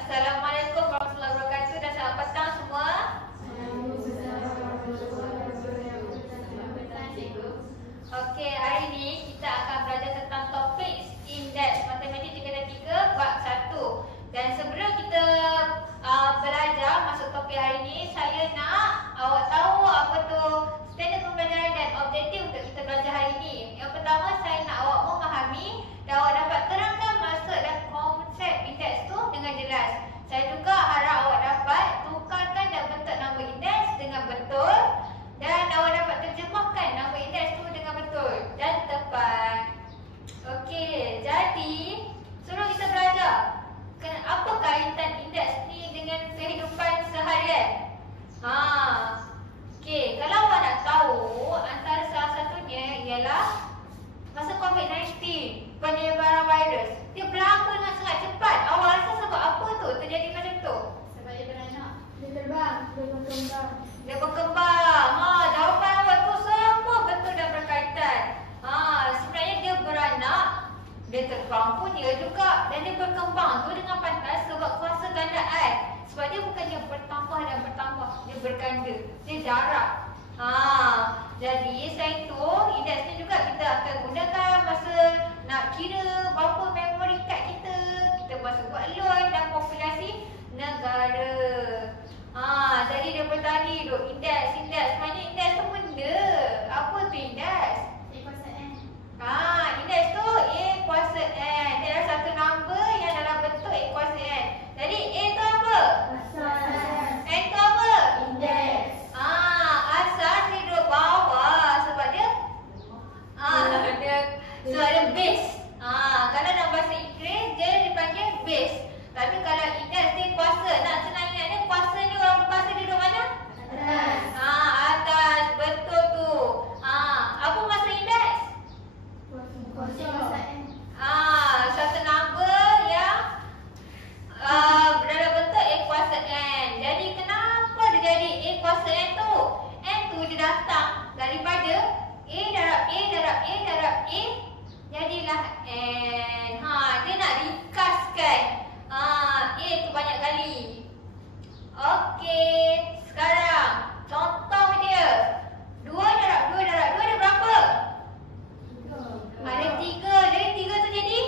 Assalamualaikum warahmatullahi wabarakatuh dan selamat petang semua. Okey, hari ini kita akan belajar tentang topik indeks matematik tingkatan 3 bab 1. Dan sebelum kita belajar masuk topik hari ini, saya nak awak tahu apa tu standard pembelajaran dan objektif untuk kita belajar hari ini. Yang pertama, saya nak awak memahami dan awak dapat terangkan maksud dan konsep indeks tu dengan jelas. Saya juga harap awak dapat tukarkan dan bentuk nama indeks dengan betul dan awak dapat terjemahkan nama indeks tu dengan betul dan tepat. Okey, jadi sebelum kita belajar, apa kaitan indeks ni dengan kehidupan seharian? Okey, kalau awak nak tahu, antara salah satunya ialah masa COVID-19, penyebaran virus. Dia berlaku dengan sangat cepat. Awak rasa sebab apa tu terjadi macam tu? Sebab dia beranak. Dia terbang, dia berkembang. Dia berkembang. Jawapan awak tu semua betul dan berkaitan. Sebenarnya dia beranak, dia terbang pun dia juga, dan dia berkembang tu dengan pantas sebab kuasa gandaan. Sebab dia bukannya bertambah dan bertambah, dia berganda, dia darab. Jadi selain tu, indeks ni juga kita akan gunakan masa nak kira berapa memori kad kita masa buat loan dan populasi negara. Jadi daripada tadi duk indeks. Sebenarnya indeks tu benda. Apa tu indeks? A kuasa N. Indeks tu A kuasa N. Dia ada satu number yang dalam bentuk A kuasa N. Jadi A tu apa? Asal. N tu apa? Indeks. Asal dia duduk bawah sebab dia sebab dia base. Kalau dalam bahasa Inggeris dia dipanggil base. Tapi kalau indeks dia kuasa. Nak senang ingat dia, kuasa ni orang berkuasa dia duduk mana? Atas. Atas. Betul tu. Apa maksud indeks? Kuasa N. Satu number yang dalam bentuk A kuasa N. Jadi kenapa dia jadi A kuasa N tu? N tu dia datang daripada A darab A darab A darab A, jadilah N. Dia nak ringkaskan A tu banyak kali. Okey, sekarang contoh dia. 2 darab 2 darab 2 dia berapa? Ada 3. Jadi 3 tu jadi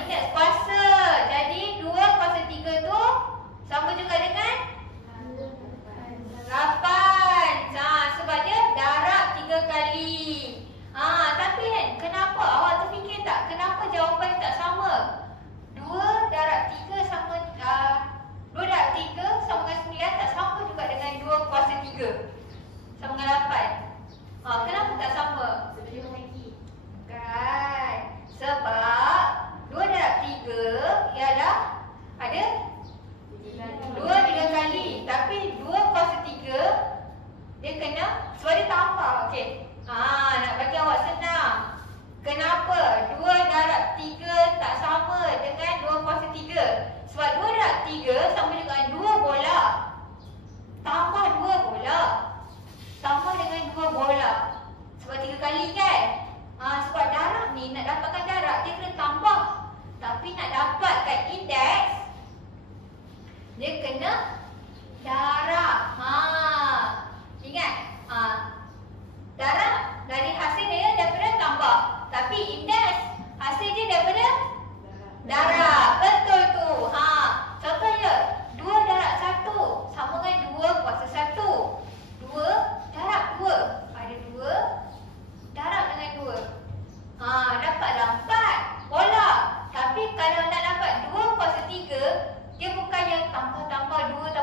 indeks kuasa. Jadi 2 kuasa 3 tu sama juga dengan 8. Sebab dia darab 3 kali. Tapi kan, kenapa awak terfikir tak? Kenapa jawapan tak sama? 2 darab 3 sama 2 darab 3 sama dengan 9 tak sama juga dengan 2 kuasa 3 sama dengan 8. Kenapa tak sama? Sebab dia bahagi. Kan? Sebab 2 darab 3 ialah ada 2 kali. Tapi 2 kuasa 3 dia kena, sebab dia tambah. Okey. Nak bagi awak senang. Kenapa 2 darab 3 tak sama dengan 2 kuasa 3? Sebab 2 darab 3 sama juga dengan 2 bola. Tambah 2 bola. Tambah dengan 2 bola. Sebab 3 kali kan? Sebab darab ni, nak dapatkan darab dia kena tambah. Tapi nak dapatkan indeks, dia kena darab. Ingat, darab dari hasil dia daripada tambah. Tapi indeks hasil dia daripada darab. Betul tu. Contohnya 2 darab 1 sama dengan 2 kuasa 1. 2 darab 2. Ada 2 darab dengan 2. Dapatlah 4 bola. Tapi kalau nak dapat 2 kuasa 3, dia bukannya tambah-tambah 2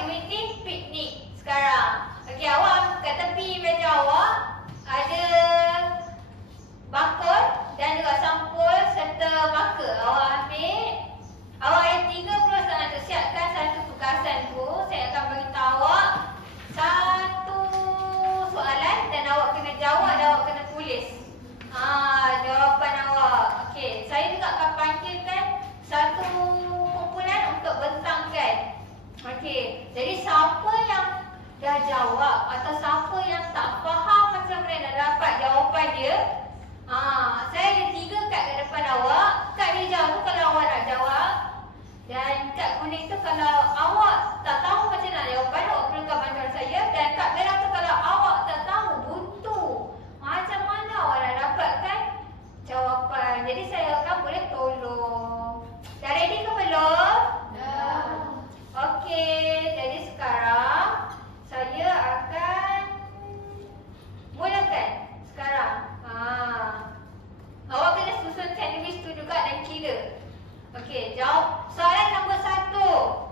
aktiviti piknik sekarang. Okey, awak kat tepi meja awak ada bakul dan juga sampul serta marker. Awak ambil. Awak ada 30 saat untuk siapkan satu tugasan tu. Saya akan beritahu awak satu soalan dan awak kena jawab dan awak kena tulis jawapan awak. Okey, saya juga akan panggilkan satu kumpulan untuk bentangkan. Okey, jadi siapa yang dah jawab atau siapa yang tak faham macam mana nak dapat jawapan dia, saya ada 3 kad kat depan awak. Kad hijau tu kalau awak nak jawab, dan kad kuning tu kalau awak tak tahu macam nak jawapan, awak perlukan bantuan saya. Dan kad merah tu kalau awak tak tahu, buntu, macam mana awak nak dapatkan jawapan. Jadi saya akan boleh tolong. Dah ready ke belum? Dah. Okey, jadi sekarang saya akan mulakan sekarang. Awak kena susun sandwich tu juga dan kira. Okey, jawab soalan nombor 1.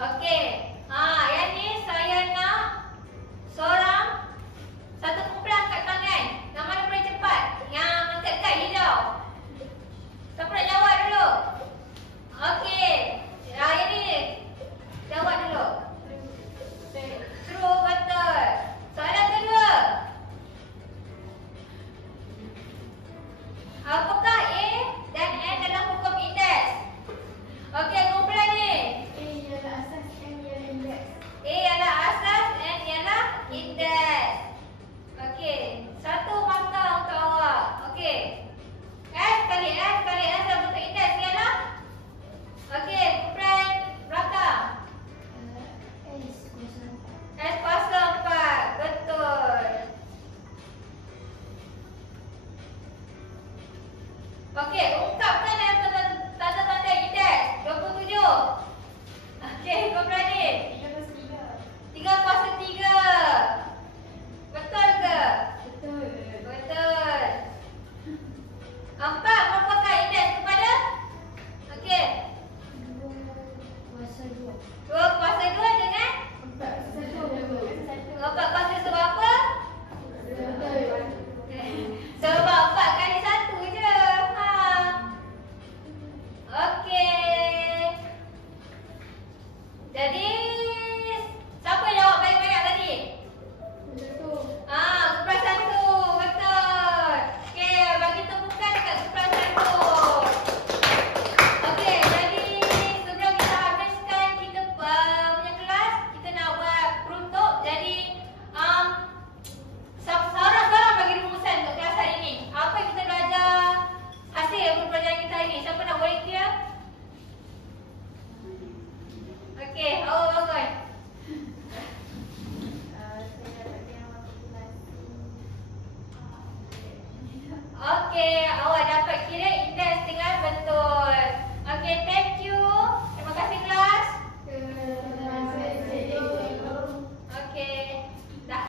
Okey. Yang ni saya nak seorang satu kumpulan angkat tangan. Yang mana boleh cepat? Yang angkat kad hijau. Siapa nak jawab dulu? Okey. Yang ni jawab dulu. True, betul. Soalan kedua. Apakah A dan N dalam hukum indeks? Okey, kumpulan ni. A ialah asas, N ialah indeks. A ialah asas, N ialah indeks. Okey, satu markah untuk awak. Okey. S kali S dalam bentuk indeks ialah? Okey, kumpulan belakang. S04. Betul. Okey, ungkapkan dalam tanda-tanda indeks 27. Okey, kumpulan ni. 3/3. Betul ke? Betul. Betul. 4 merupakan indeks kepada? Okey. 2/2 dengan 4/1 sebab apa? Sebab 4 kali 1 je. Okey. Jadi siapa yang jawab banyak-banyak tadi? Kumpulan 1. Betul. Okey, bagi tepukan dekat kumpulan 1. Okey, jadi sebelum kita habiskan kita punya kelas, kita nak buat peruntuk. Jadi seorang-seorang bagi rumusan untuk kelas hari ni. Apa yang kita belajar, hasil pembelajaran kita hari ni. Siapa nak volunteer? Okey, awak bangun. Okey, awak dapat kira indeks dengan betul.